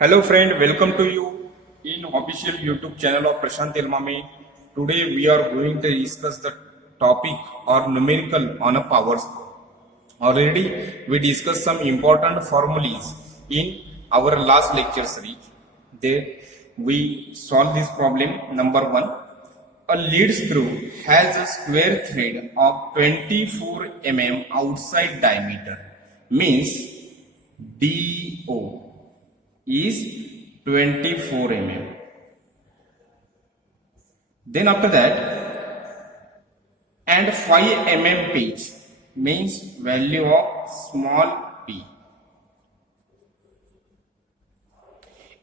Hello friend, welcome to you in official YouTube channel of Prashant Elmame. Today we are going to discuss the topic or numerical on a power square. Already we discussed some important formulas in our last lecture series. There we solve this problem. Number 1. A lead screw has a square thread of 24 mm outside diameter, means DO is 24 mm. Then after that, and 5 mm pitch, means value of small p.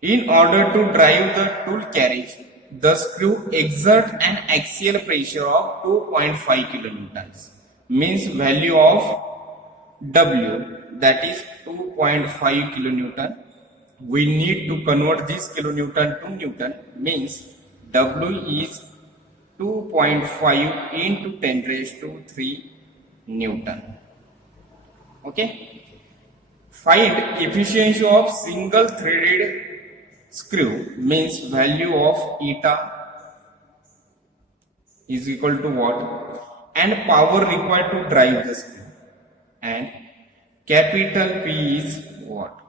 In order to drive the tool carriage, the screw exerts an axial pressure of 2.5 kilonewtons, means value of W, that is 2.5 kilonewton. We need to convert this kilonewton to Newton, means W is 2.5 into 10 raised to 3 Newton. Okay. Find efficiency of single threaded screw, means value of eta is equal to what, and power required to drive the screw, and capital P is what.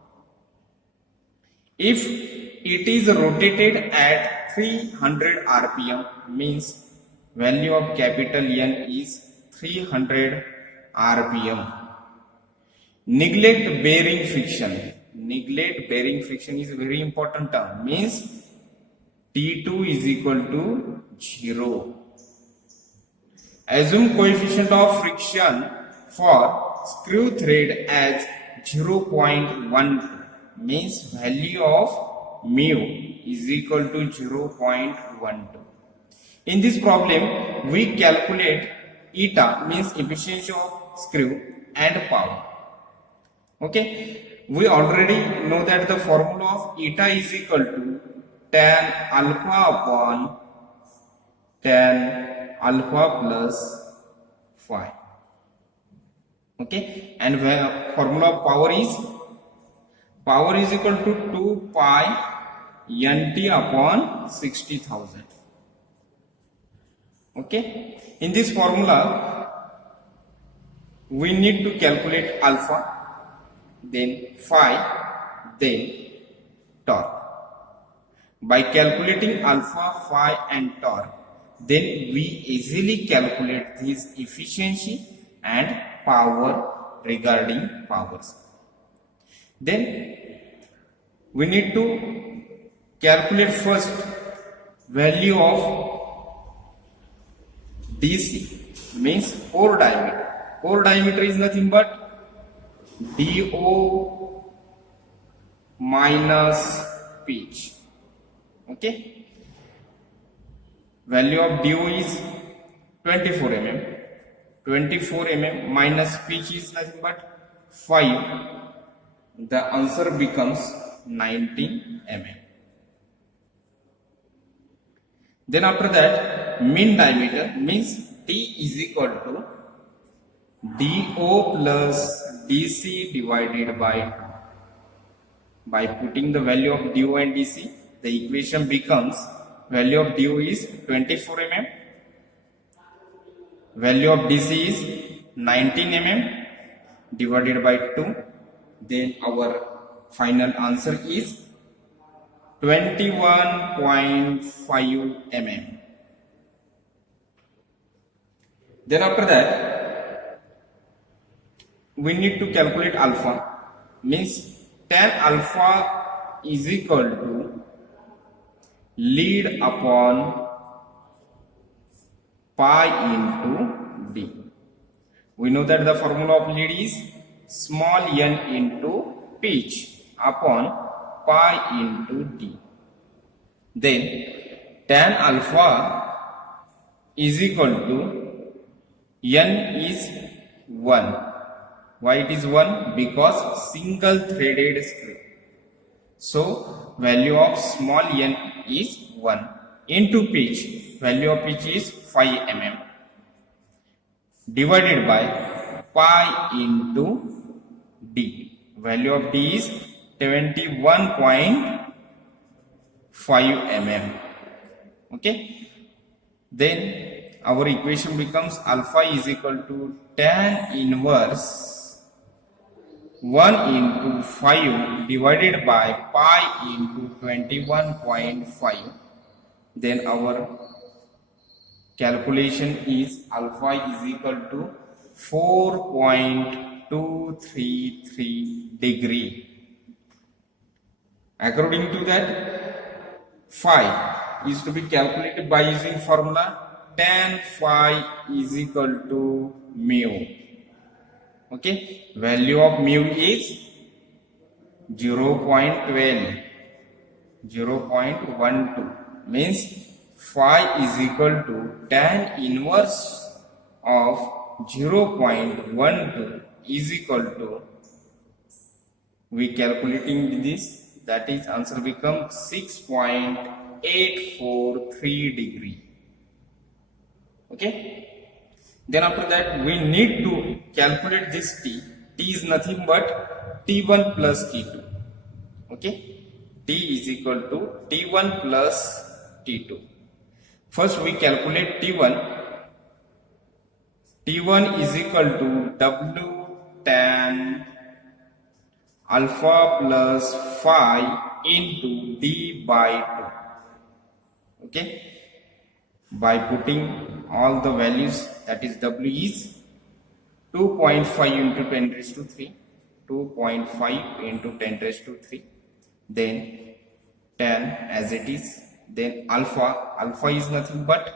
If it is rotated at 300 rpm, means value of capital N is 300 rpm. Neglect bearing friction. Neglect bearing friction is a very important term, means T2 is equal to 0. Assume coefficient of friction for screw thread as 0.12, means value of mu is equal to 0.12. In this problem, we calculate eta, means efficiency of screw, and power. Okay, we already know that the formula of eta is equal to tan alpha upon tan alpha plus phi. Okay, and formula of power is equal to 2 pi nt upon 60,000. Okay, in this formula we need to calculate alpha, then phi, then torque. By calculating alpha, phi and torque, then we easily calculate this efficiency and power regarding powers. Then we need to calculate first value of DC, means core diameter. Core diameter is nothing but DO minus pitch. Okay, value of DO is 24 mm. 24 mm minus pitch is nothing but 5. The answer becomes 19 mm. Then after that, mean diameter, means D is equal to DO plus DC divided by 2. By putting the value of DO and DC, the equation becomes value of DO is 24 mm, value of DC is 19 mm divided by 2. Then our final answer is 21.5 mm. Then after that, we need to calculate alpha, means tan alpha is equal to lead upon pi into d. We know that the formula of lead is small n into pitch upon pi into d. Then tan alpha is equal to n is 1. Why it is 1? Because single threaded screw. So value of small n is 1 into pitch. Value of pitch is 5 mm divided by pi into d. Value of d is 21.5 mm. Okay, then our equation becomes alpha is equal to tan inverse 1 into 5 divided by pi into 21.5. Then our calculation is alpha is equal to 4.233 degree. According to that, phi is to be calculated by using formula tan phi is equal to mu. Okay, value of mu is 0.12 means phi is equal to tan inverse of 0.12 is equal to, we calculating this, that is answer becomes 6.843 degree. Okay, then after that we need to calculate this t. T is nothing but t1 plus t2. Okay, t is equal to t1 plus t2. First we calculate t1. t1 is equal to w tan alpha plus phi into d by 2. Okay, by putting all the values, that is w is 2.5 into 10 raised to 3, 2.5 into 10 raised to 3, then tan as it is, then alpha is nothing but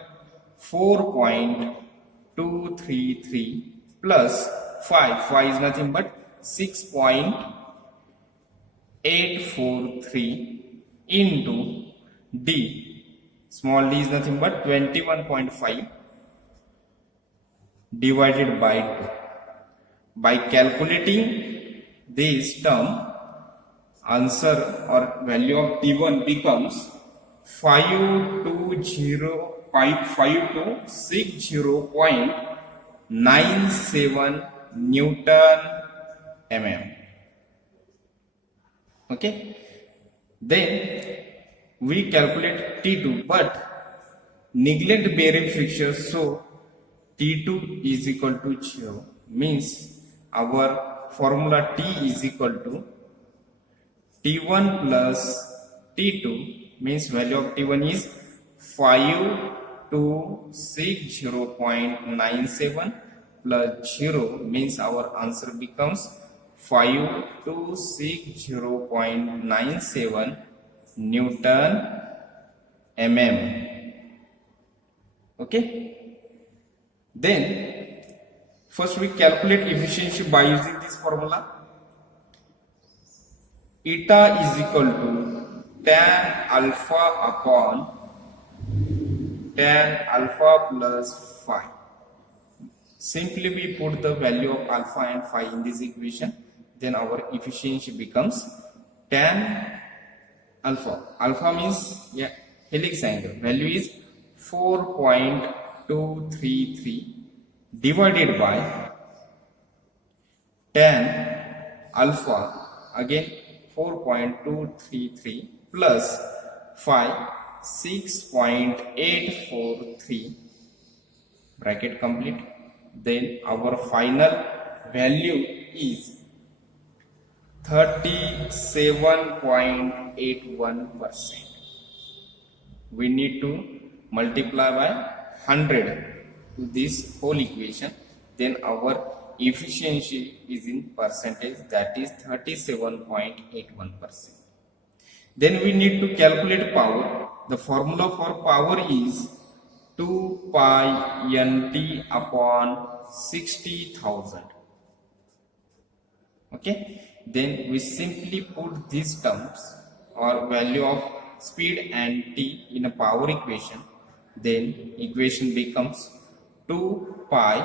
4.233 plus phi is nothing but 6.843 into d, small d is nothing but 21.5 divided by 2. By calculating this term, answer or value of t1 becomes 5260.97 Newton mm. Okay, then we calculate t2 but neglect bearing fixture, so t2 is equal to 0, means our formula t is equal to t1 plus t2, means value of t1 is 5260.97 plus 0, means our answer becomes 5260.97 Newton mm. Okay, then first we calculate efficiency by using this formula. Eta is equal to tan alpha upon tan alpha plus phi. Simply we put the value of alpha and phi in this equation, then our efficiency becomes tan alpha. Alpha means helix angle, value is 4.233 divided by tan alpha, again 4.233 plus phi 6.843, bracket complete. Then our final value is 37.81%. We need to multiply by 100 to this whole equation, then our efficiency is in percentage, that is 37.81%. Then we need to calculate power. The formula for power is 2 pi nt upon 60,000. Okay, then we simply put these terms or value of speed and t in a power equation, then equation becomes 2 pi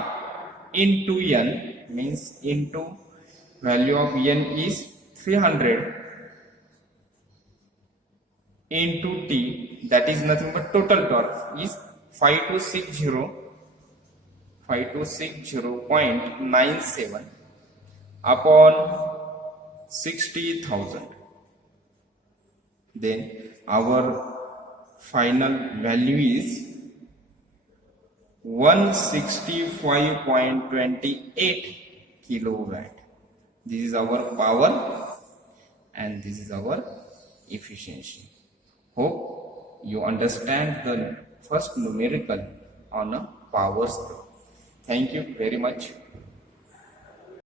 into n, means into value of n is 300 into t, that is nothing but total torque is 5260.97 upon 60,000. then our final value is 165.28 kilowatt. This is our power and this is our efficiency. Hope you understand the first numerical on a power stroke. Thank you very much.